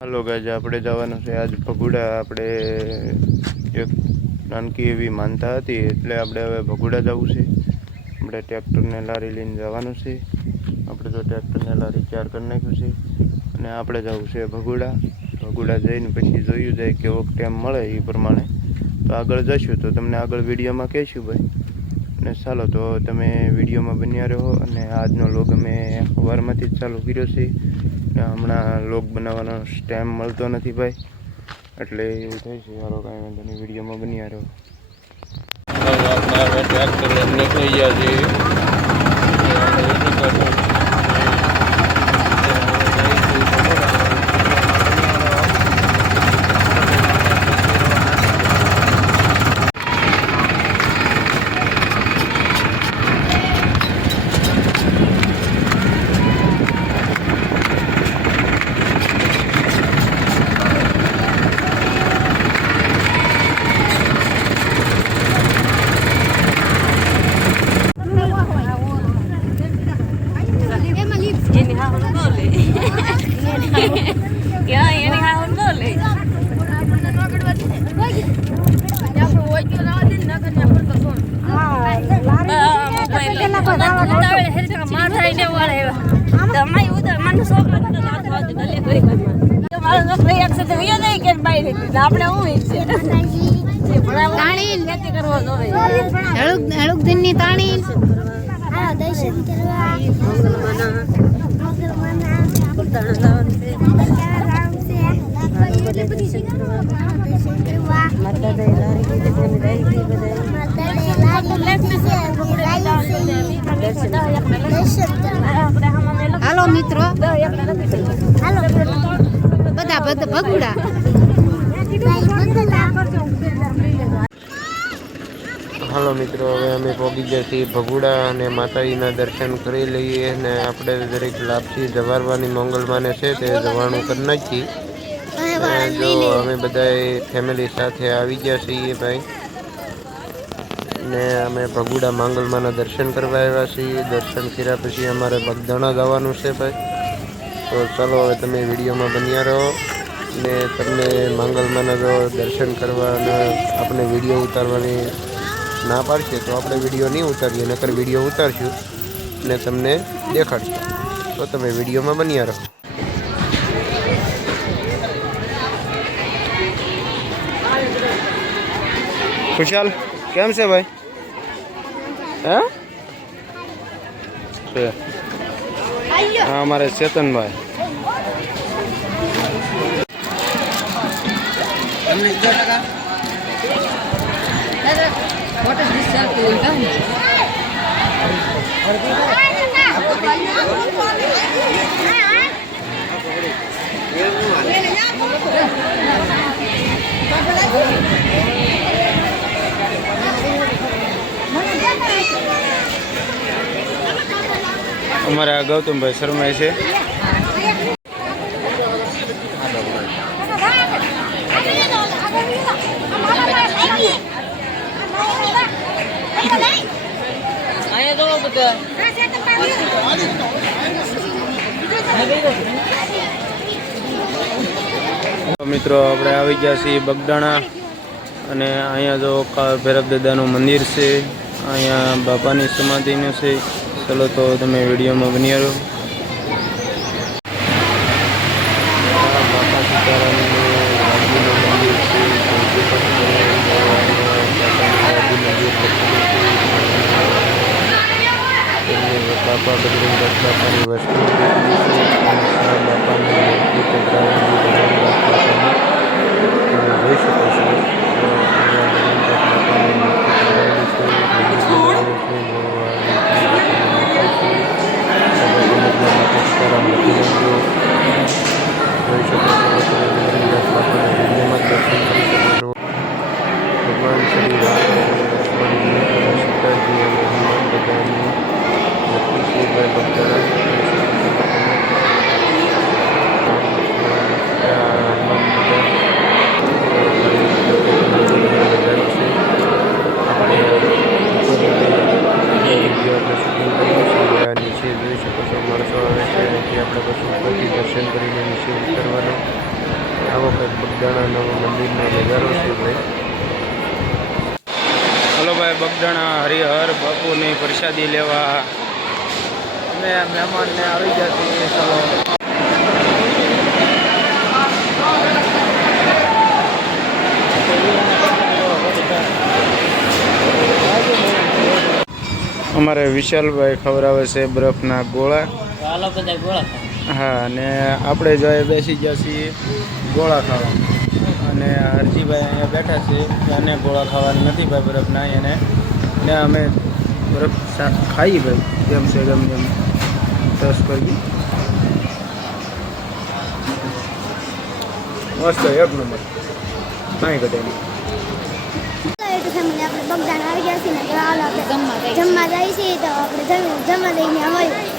Hello guys આપણે જવાનું છે આજ ભગુડા। આપણે એક નાનકી એવી માનતા હતી એટલે આપણે હવે ભગુડા જવું છે। આપણે ટ્રેક્ટરને લારી લઈને જવાનું છે। આપણે તો ટ્રેક્ટરને લારી ચાર કરી નાખ્યું છે અને આપણે જવું છે ભગુડા। ભગુડા જઈને પછી જોયું જાય કેવો ટાઈમ મળે એ પ્રમાણે તો આગળ જઈશું તો તમને આગળ વિડીયોમાં કહીશું ભાઈ। અને ચાલો તો તમે વિડીયોમાં બન્યા રહો। અને આજનો લોગ અમે સવારમાંથી જ ચાલુ કર્યો છે। હમણાં લોગ બનાવવાનો ટાઈમ મળતો નથી ભાઈ, એટલે એવું થાય છે। યારો કાંઈ વાંધો નહીં, વિડીયોમાં બન્યા રહો। આપણે ટ્રેક્ટર નીકળી ગયા છીએ। હાલો મિત્રો, હાલો બધા ભગુડા। હાલો મિત્રો, હવે અમે પહોંચી ગયા છીએ ભગુડા અને માતાજીના દર્શન કરી લઈએ। અને આપણે દરેક લાભથી જવારવાની મંગળમાને છે તે જવાનું કરી નાખીએ। જો અમે બધા ફેમિલી સાથે આવી ગયા છીએ ભાઈ, ને અમે ભગુડા માંગલમાના દર્શન કરવા આવ્યા છીએ। દર્શન કર્યા પછી અમારે બગદાણા જવાનું છે ભાઈ। તો ચાલો હવે તમે વિડીયોમાં બન્યા રહો ને તમને માંગલમાના જો દર્શન કરવા અને આપણે વિડીયો ઉતારવાની ના પાડશે તો આપણે વિડીયો નહીં ઉતારીએ, નકર વિડીયો ઉતારશું ને તમને દેખાડશું। તો તમે વિડીયોમાં બન્યા રહો। खुशाल केम से भाई? हाँ हमारे चेतन भाई। हमारा गौतम भाई शर्मा से मित्रों આપણે આવી ગયા છીએ બગદાણા અને અહીંયા જો ભૈરવ દાદાનું મંદિર છે। અહીંયા બાપાની સમાધિનું છે। चलो तो તમે વિડીયોમાં બન્યા રહો। બાપા બજરંગ બાપાની વસ્તુ બાપાની જોઈ શકો છો। भगवान श्री राम लक्ष्मण जी सीता जी हनुमान बधानी लक्ष्मी श्री भाई बगदाणा। આવો કંઈક બગદાણા મંદિરનો નજારો છે ભાઈ. હલો ભાઈ, બગદાણા હરિહર બાપુની પ્રસાદી લેવા અમે મહેમાનને આવી ગયા છીએ. ચલો અમારે વિશાલભાઈ ખવડાવે છે બરફના ગોળા. હા, અને આપણે જો બેસી ગયા છીએ ગોળા ખાવા, અને હરજીભાઈ અહીંયા બેઠા છે. એને ગોળા ખાવાના નથી ભાઈ બરફના, એને ને અમે બરફ ખાઈએ ભાઈ જેમ છે ગમે એમ ટચ કરવી. મસ્ત એક નંબર, કાંઈ ઘટે નહીં. આપણે બગદાણા આવી ગયા છીએ ને, જમવા જાય છે તો આપણે જમવા દઈને અમારી